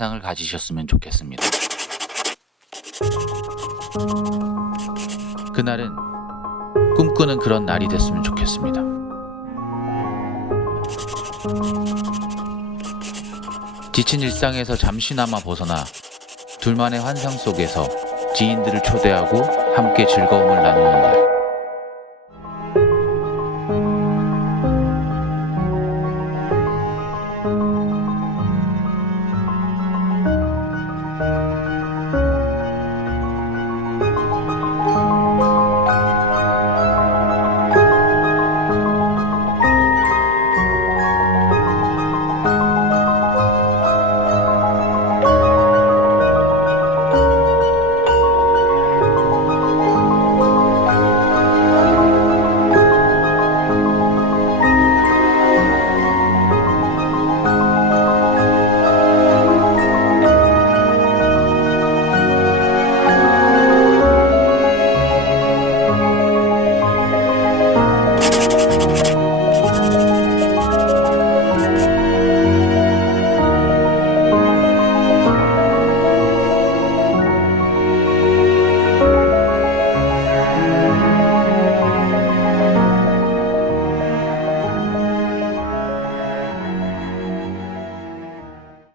환상을 가지셨으면 좋겠습니다. 그날은 꿈꾸는 그런 날이 됐으면 좋겠습니다. 지친 일상에서 잠시나마 벗어나 둘만의 환상 속에서 지인들을 초대하고 함께 즐거움을 나누는 날.